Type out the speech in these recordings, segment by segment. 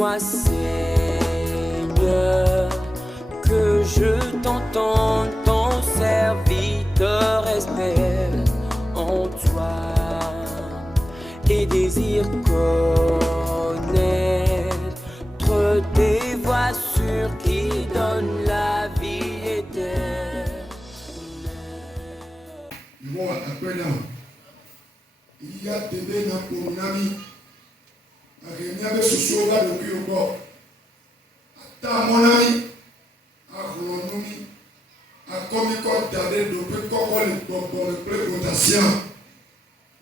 toi, Seigneur, que je t'entende, ton serviteur espère en toi et désire connaître tes voies sûres qui donnent la vie éternelle. Moi, après là, il y a des bénéfices pour mon ami. Il y a des sociaux là depuis le bord. Attends, mon ami, à Roulonoumi, à Comicot d'Adé, depuis Coco, le prépotation.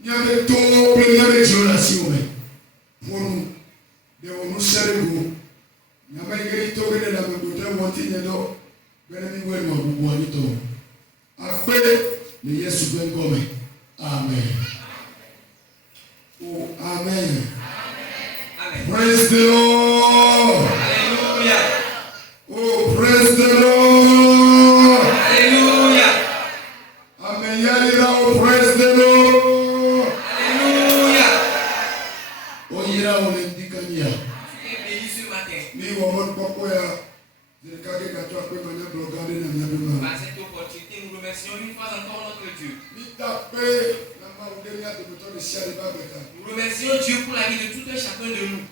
Il y a des taux, il y a des violations pour nous. De nous célébrer. Il y a des taux de la même côté, on dit que nous, après, le Yesu ben gomme. Amen. Oh, amen. Amen. Praise the Lord. Alléluia. Oh, praise the Lord. Alléluia. Amen. Yalira, oh, praise the Lord. Alléluia. Oh, ira, on l'indicania. Tu es béni ce matin. Ni woman popoya. Je ne sais pas toi, peut manière de regarder dans la main. Par cette opportunité, nous remercions une fois encore notre Dieu. Ni taper. Nous remercions Dieu pour la vie de tout un chacun de nous.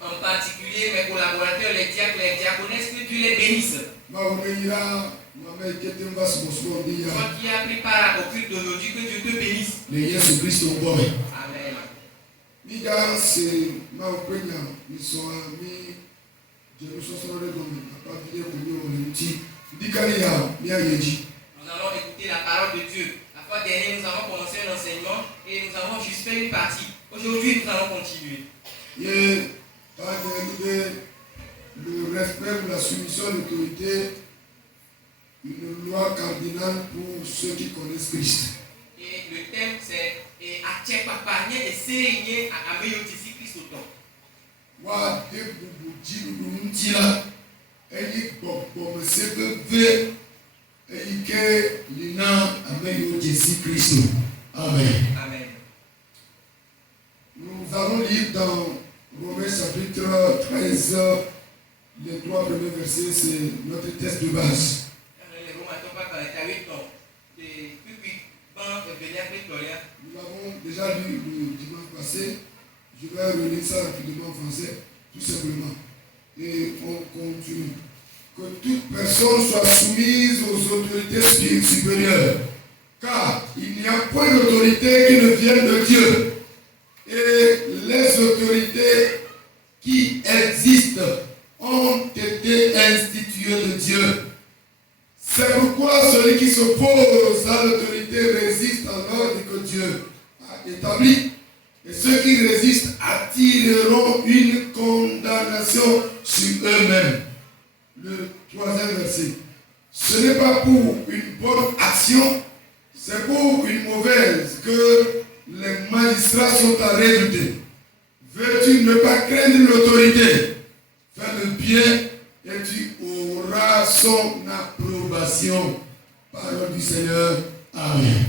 En particulier mes collaborateurs, les diacres, les diaconesses, que Dieu les bénisse. Toi qui as pris part au culte d'aujourd'hui, que Dieu te bénisse. Amen. Nous allons écouter la parole de Dieu. La fois dernière, nous avons commencé un enseignement et nous avons juste fait une partie. Aujourd'hui, nous allons continuer. Le respect ou la soumission à l'autorité, une loi cardinale pour ceux qui connaissent Christ. Et le thème, c'est Atchek Papa, Nye et Sérigné à Ameyotisi Christ au temps. Wa de bubu jibudu ntila eyi gbɔgbɔ mesebe eyi ke lina ameyo Jésus Christ. Amen. Amen. Nous allons lire dans Romains chapitre 13, les 3 premiers versets, c'est notre texte de base. Nous l'avons déjà lu le dimanche passé. Je vais relire ça rapidement en français, tout simplement. Et on continue. Que toute personne soit soumise aux autorités supérieures. Car il n'y a point d'autorité qui ne vienne de Dieu. Et les autorités qui existent ont été instituées de Dieu. C'est pourquoi celui qui s'oppose à l'autorité résiste à l'ordre que Dieu a établi. Et ceux qui résistent attireront une condamnation sur eux-mêmes. Le 3e verset. Ce n'est pas pour une bonne action, c'est pour une mauvaise que les magistrats sont à redouter. Veux-tu ne pas craindre l'autorité? Fais le bien et tu auras son approbation. Parole du Seigneur. Amen.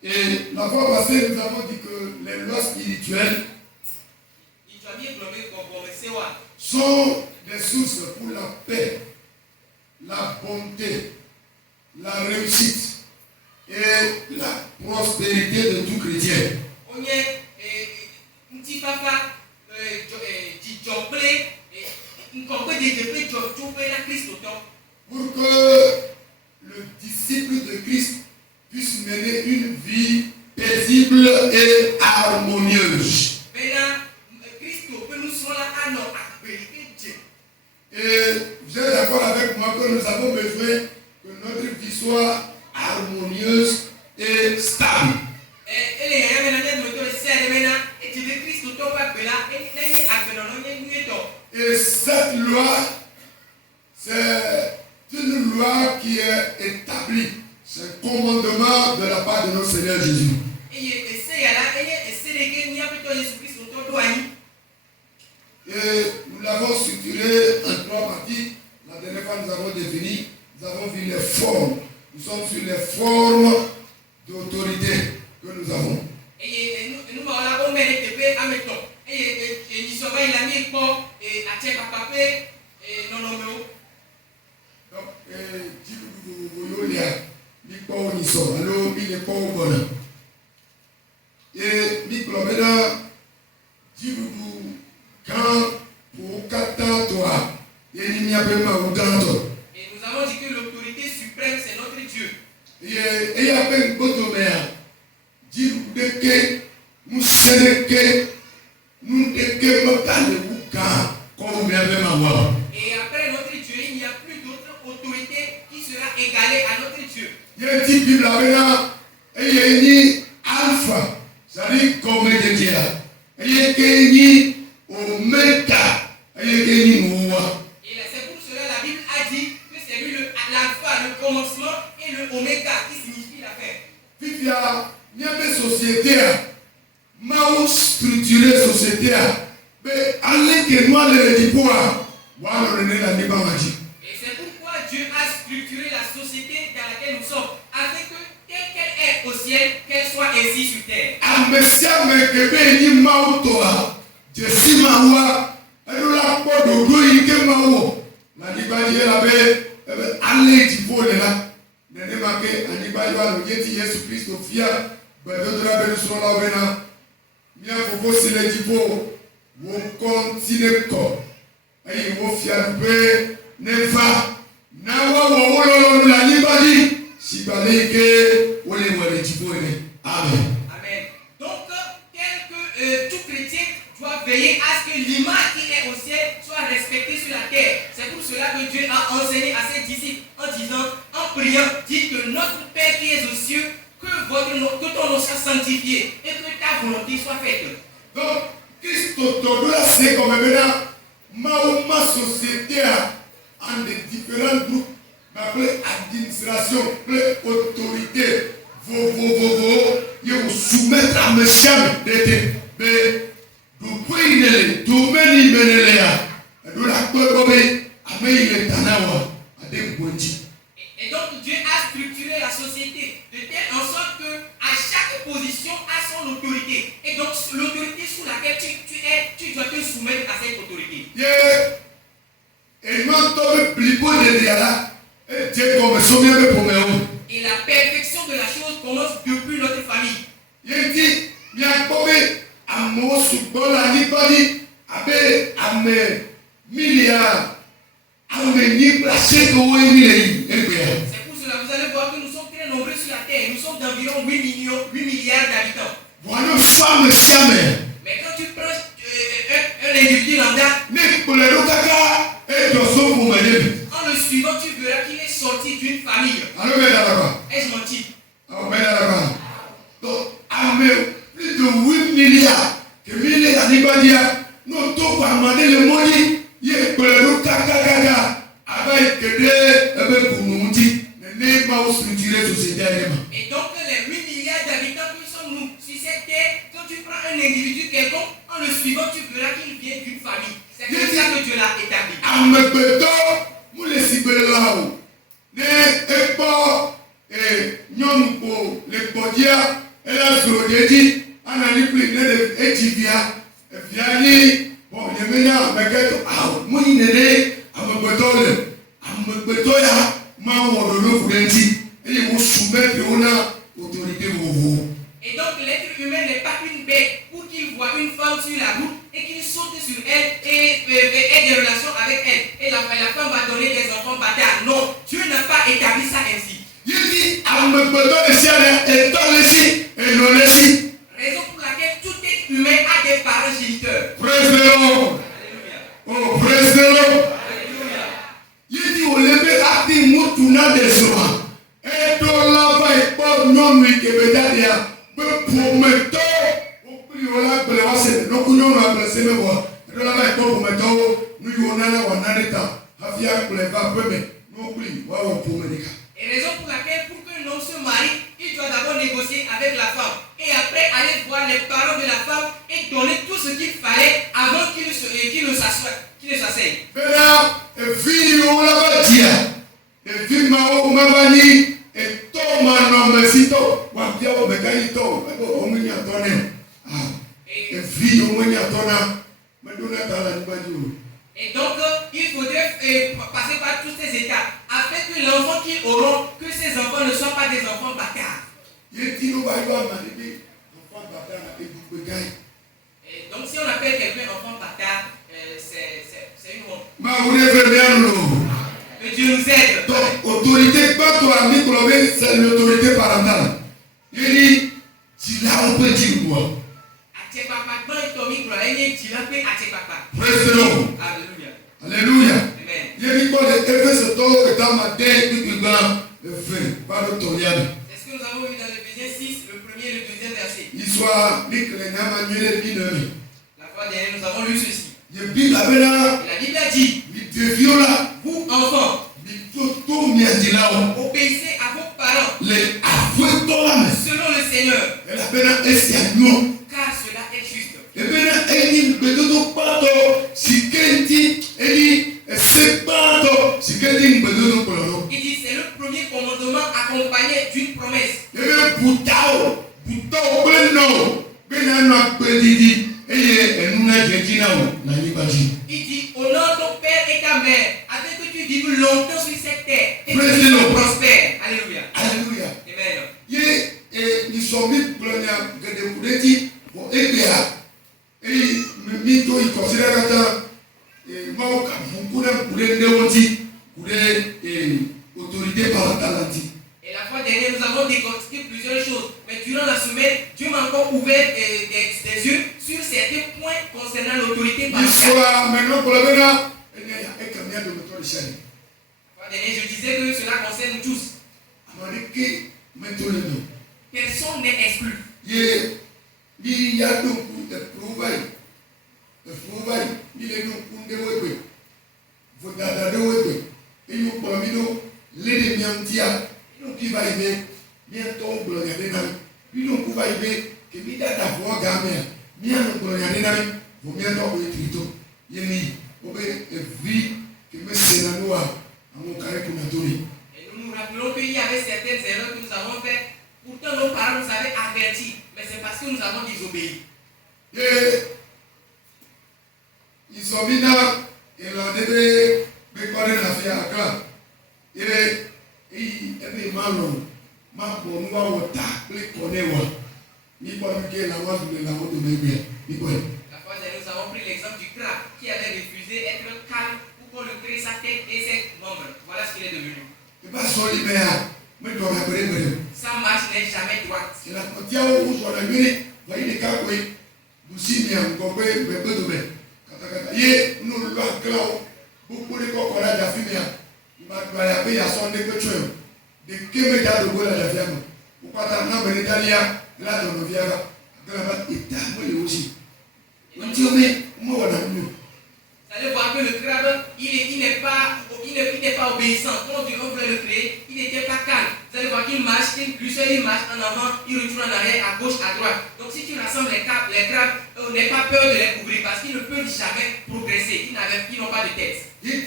Et la fois passée, nous avons dit que les lois spirituelles sont des sources pour la paix, la bonté, la réussite et la prospérité de tout chrétien. Pour que le disciple de Christ puisse mener une vie paisible et harmonieuse. Et vous êtes d'accord avec moi que nous avons besoin que notre vie soit harmonieuse et stable. Et cette loi, c'est une loi qui est établie. C'est un commandement de la part de notre Seigneur Jésus. Et nous l'avons structuré en 3 parties. La dernière fois, nous avons défini, nous avons vu les formes. Nous sommes sur les formes d'autorité. il a mis quoi et à Tchèque à Papé et non non mais donc jibudu yolia ni ko ni so alo mi le ko bona et mi klobena jibudu quand pour kata toi et ni mia be ma udanto. Et nous avons dit que l'autorité suprême c'est notre Dieu. Et y a ben boto mea jibudu de ke musedeke nous deke makale buka ko mia be ma wa. Et après notre Dieu, il n'y a plus d'autre autorité qui sera égalée à notre Dieu. Il y a une petite Bible là, et il y a une alpha, c'est-à-dire comme je dis là. Il y a une oméga, il y a une noua. Et c'est pour cela la Bible a dit que c'est lui l'alpha, le commencement et le oméga qui signifie la fin. Puis il y a une société, ma structurée société, mais allez que moi le pouvoir. Et c'est pourquoi Dieu a structuré la société dans laquelle nous sommes, afin que telle qu'elle est au ciel, qu'elle soit ainsi sur terre. Ayi wo fiabe nefa na wo lo la libadi sibaleke ole wale jibone. Amen. Amen. Donc tout chrétien doit veiller à ce que l'image qui est au ciel soit respectée sur la terre. C'est pour cela que Dieu a enseigné à ses disciples en disant, en priant, dites que notre Père qui est aux cieux, que ton nom soit sanctifié et que ta volonté soit faite. Donc Christ doit c'est comme maintenant ma société en des différents groupes, appelé administration, appelé autorité, il faut soumettre à monsieur de pays tout meni meneléa, de la courbe, à il tanawa, à des boîtiers. Et donc Dieu a structuré la société de telle en sorte que à chaque position a son autorité. Et donc l'autorité sous laquelle tu es, tu dois te soumettre à cette autorité. Et la perfection de la chose commence depuis notre famille. C'est pour cela que vous allez voir que nous sommes très nombreux sur la terre. Nous sommes d'environ 8 milliards d'habitants. Mais quand tu prends un individu lambda, en le suivant, tu verras qu'il est sorti d'une famille. Est-ce menti? Donc, plus de 8 milliards que milliards d'Ibadia, nous devons demander le money. Il y a et donc les 8 milliards d'habitants qui sommes nous sur cette terre, quand tu prends un individu quelconque, en le suivant, tu verras qu'il vient d'une famille. C'est comme ça que Dieu l'a établi. Et donc l'être humain n'est pas une bête pour qu'il voit une femme sur la route et qu'il saute sur elle et ait des relations avec elle. Et la femme va donner des enfants bâtards. Non, Dieu n'a pas établi ça ainsi. Raison pour laquelle tout être humain a des parents géniteurs. Praise the Lord. Alléluia. Oh, praise the Lord. Alléluia. Yidi olebe ati mutuna desoma. Edo lava ipo nyomu ikebedadia. Be prometo. Opri ola belewase. Noku nyomu ablese mewa. Edo lava ipo prometo. Nuyu onana wananeta. Hafia kuleva peme. Nokuli wawo promedika. Et raison pour laquelle, pour qu'un homme se marie, il doit d'abord négocier avec la femme. Et après, aller voir les parents de la femme et donner tout ce qu'il fallait avant qu'il ne s'asseye. Bela, evi olava dia. Evi mao mabani. Eto manomesito. Wapia obekayito. Ebo omenya tone. Evi omenya tona. Et donc, il faudrait passer par toutes ces étapes afin que l'enfant qu'ils auront, que ces enfants ne soient pas des enfants bâtards. Et donc, si on appelle quelqu'un enfant bâtard, c'est une honte. Que Dieu nous aide. Donc, autorité, pas toi, c'est l'autorité parentale. Il dit, tu l'as, on peut dire quoi? Praise the Lord. Alléluia. Alléluia. Amen. Il dit quoi de Éphèse dans ma tête, le fait, pas le toriade. C'est ce que nous avons vu dans l'Éphésiens 6, le premier et le deuxième verset. Il soit, ni que les nains manuels, ni le. La fois dernière, nous avons lu ceci. Il Bible avait là, Et la Bible a dit, il devient là, vous enfants, tout bien dit là, obéissez à vos parents les avoués là, selon le Seigneur, elle a bien essayé à nous. car cela est juste. Et bien, elle dit, mais tout pas si quelqu'un dit, elle dit, c'est pas si quelqu'un dit, mais tout pas. Il dit, c'est le premier commandement accompagné d'une promesse. Et bien, Boutao, ben non, ben non, ben dit, et nous n'avons dit là, n'a pas dit. Il dit, honore ton père et ta mère, afin que tu vives longtemps sur cette terre et que Praise tu the Lord. prospères. Alléluia. Alléluia. Amen. Ils sont mis pour le dire, bon, et bien, et Mito, il considère que Maoka, beaucoup d'autorité parentale. Et la fois dernière, nous avons décortiqué plusieurs choses. Mais durant la semaine, Dieu m'a encore ouvert des yeux sur certains points concernant l'autorité parentale. L'histoire, maintenant, pour la fois dernière, je disais que cela concerne nous tous. Personne n'est exclu. Il y a donc des prouvailles. Il est donc pour des webs. Vous avez des webs. Et nous, parmi nous, les miantia, nous qui va y aller, bientôt, vous regardez là. Puis nous, vous va y aller, que vous avez d'avoir gamin. Bien, vous regardez là, vous bientôt, vous êtes trito. Il y a une vie que me c'est la loi à mon carré pour notre vie. Et nous nous rappelons qu'il y avait certaines erreurs que nous avons faites. Pourtant, nos parents nous avaient avertis. Mais c'est parce que nous avons désobéi. Et ils sont mis là, et l'on devait me connaître la fille à Accra. Et puis, malon, ma bonne voix, on t'a connaît. Ni pas que la voix de la route de bébé. La fois dernière, nous avons pris l'exemple du crabe qui avait refusé d'être calme pour qu'on le crée sa tête et ses membres. Voilà ce qu'il est devenu. Et pas sur l'hiver, mais dans la brève. Sa marche n'est jamais droite. Et la côtière où sur la minute, voyez les cas, oui, vous signez un copé, mais peu de bien. Yé, nous le clau, beaucoup de cocolas de la fumée. Il va y avoir son dépêcheur. De qui me garde le bois de la fiamme. Pourquoi t'as un homme d'Italia, là dans le viagra, dans la batte, et t'as moi aussi. On dit, mais moi, on a vu. Vous allez voir que le crabe, il n'est pas obéissant. Quand Dieu voulait le créer, il n'était pas calme. Vous allez voir qu'il marche, lui seul il marche en avant, il retourne en arrière, à gauche, à droite. Donc si tu rassembles les crabes, n'aie pas peur de les couvrir parce qu'ils ne peuvent jamais progresser. Ils n'ont pas de tête. C'est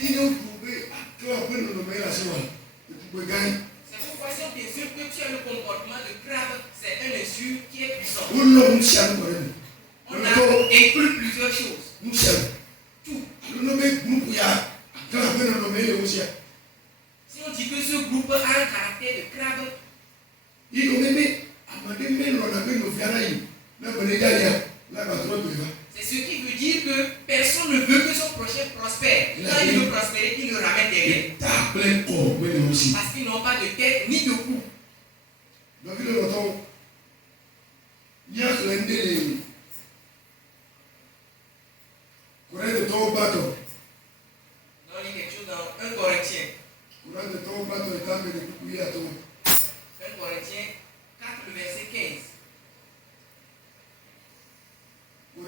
pourquoi si on t'insulte que tu as le comportement de crabe, c'est un insulte qui est puissant. On a inclus plusieurs choses. Tout. Si on dit que ce groupe a un caractère de crabe, c'est ce qui veut dire que personne ne veut que son prochain prospère. Quand il veut prospérer, il le ramène derrière. Parce qu'ils n'ont pas de tête ni de cou. Dans On lit quelque chose dans 1 Corinthiens. 1 Corinthiens 4, le verset 15. 1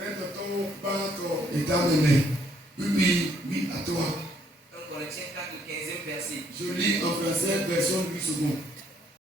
Corinthiens 4, le 15e verset. Je lis en français, version 8 secondes.